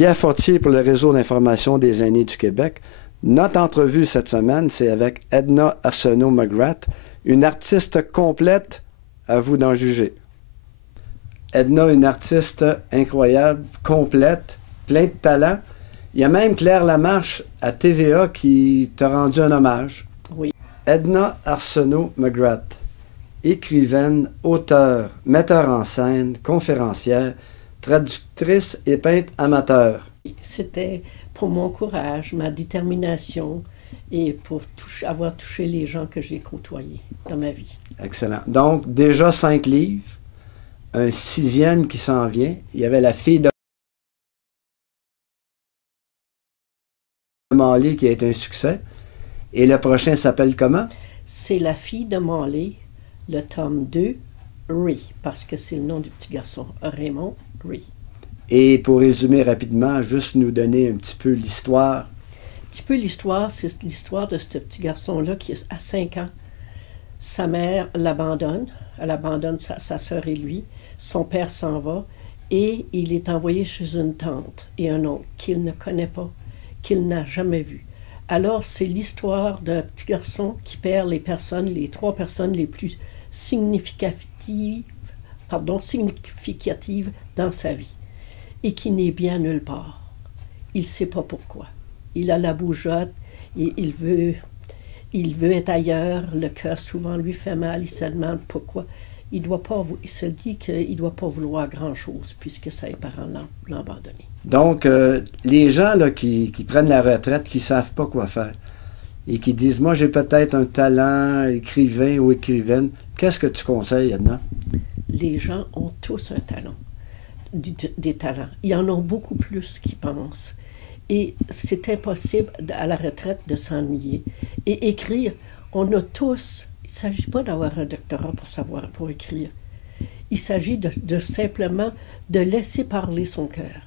Pierre Fortier pour le Réseau d'information des aînés du Québec. Notre entrevue cette semaine, c'est avec Edna Arsenault-McGrath, une artiste complète, à vous d'en juger. Edna, une artiste incroyable, complète, plein de talent. Il y a même Claire Lamarche à TVA qui t'a rendu un hommage. Oui. Edna Arsenault-McGrath, écrivaine, auteure, metteur en scène, conférencière, traductrice et peintre amateur. C'était pour mon courage, ma détermination et pour avoir touché les gens que j'ai côtoyés dans ma vie. Excellent. Donc, déjà 5 livres, un 6e qui s'en vient. Il y avait La fille de Manley qui a été un succès. Et le prochain s'appelle comment? C'est La fille de Manley, le tome 2, Ray, parce que c'est le nom du petit garçon, Raymond Ray. Et pour résumer rapidement, juste nous donner un petit peu l'histoire. Un petit peu l'histoire, c'est l'histoire de ce petit garçon-là qui a 5 ans. Sa mère l'abandonne, elle abandonne sa sœur et lui. Son père s'en va et il est envoyé chez une tante et un oncle qu'il ne connaît pas, qu'il n'a jamais vu. Alors, c'est l'histoire d'un petit garçon qui perd les 3 personnes les plus significatives dans sa vie et qui n'est bien nulle part. Il ne sait pas pourquoi. Il a la bougeotte et il veut être ailleurs. Le cœur souvent lui fait mal. Il se demande pourquoi. Il se dit qu'il ne doit pas vouloir grand-chose puisque ses parents l'ont abandonné. Donc, les gens là, qui prennent la retraite, qui ne savent pas quoi faire et qui disent « Moi, j'ai peut-être un talent, écrivain ou écrivaine », qu'est-ce que tu conseilles, Edna? Les gens ont tous un talent, des talents. Il y en a beaucoup plus qu'ils pensent. Et c'est impossible à la retraite de s'ennuyer. Et écrire, on a tous... Il ne s'agit pas d'avoir un doctorat pour écrire. Il s'agit de simplement de laisser parler son cœur.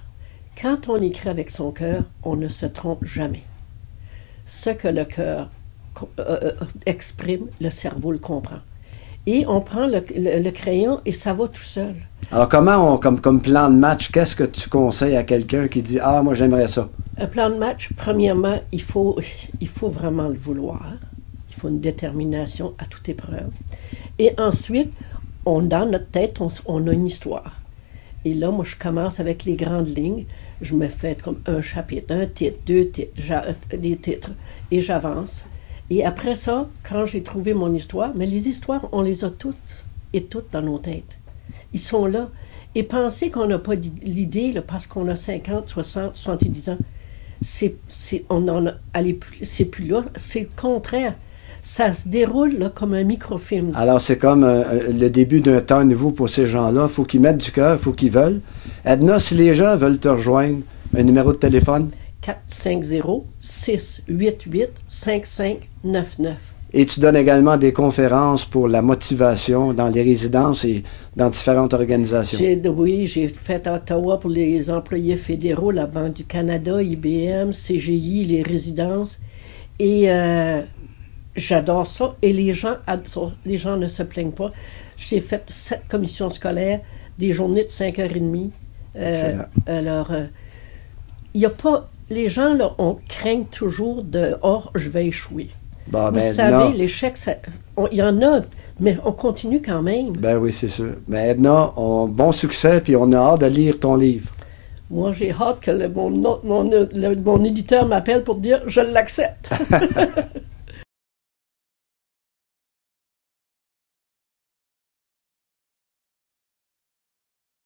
Quand on écrit avec son cœur, on ne se trompe jamais. Ce que le cœur exprime, le cerveau le comprend. Et on prend le crayon et ça va tout seul. Alors, comment, comme plan de match, qu'est-ce que tu conseilles à quelqu'un qui dit « Ah, moi, j'aimerais ça ». Un plan de match, premièrement, il faut vraiment le vouloir. Il faut une détermination à toute épreuve. Et ensuite, dans notre tête, on a une histoire. Et là, moi, je commence avec les grandes lignes. Je me fais comme un chapitre, un titre, 2 titres, des titres, et j'avance. Et après ça, quand j'ai trouvé mon histoire, mais les histoires, on les a toutes dans nos têtes. Ils sont là. Et penser qu'on n'a pas l'idée, là, parce qu'on a 50, 60, 70 ans, c'est plus là. C'est le contraire. Ça se déroule là, comme un microfilm. Alors, c'est comme le début d'un temps nouveau pour ces gens-là. Il faut qu'ils mettent du cœur, il faut qu'ils veulent. Edna, si les gens veulent te rejoindre, un numéro de téléphone? 450-688-5599. Et tu donnes également des conférences pour la motivation dans les résidences et dans différentes organisations. J'ai fait à Ottawa pour les employés fédéraux, la Banque du Canada, IBM, CGI, les résidences. Et j'adore ça. Et les gens ne se plaignent pas. J'ai fait 7 commissions scolaires, des journées de 5h30. Alors, il n'y a pas... Les gens, là, on craint toujours de « Oh, je vais échouer ». Bon, Vous savez, l'échec, il y en a, mais on continue quand même. Ben oui, c'est sûr. Mais Edna, bon succès, puis on a hâte de lire ton livre. Moi, j'ai hâte que mon éditeur m'appelle pour dire « Je l'accepte ».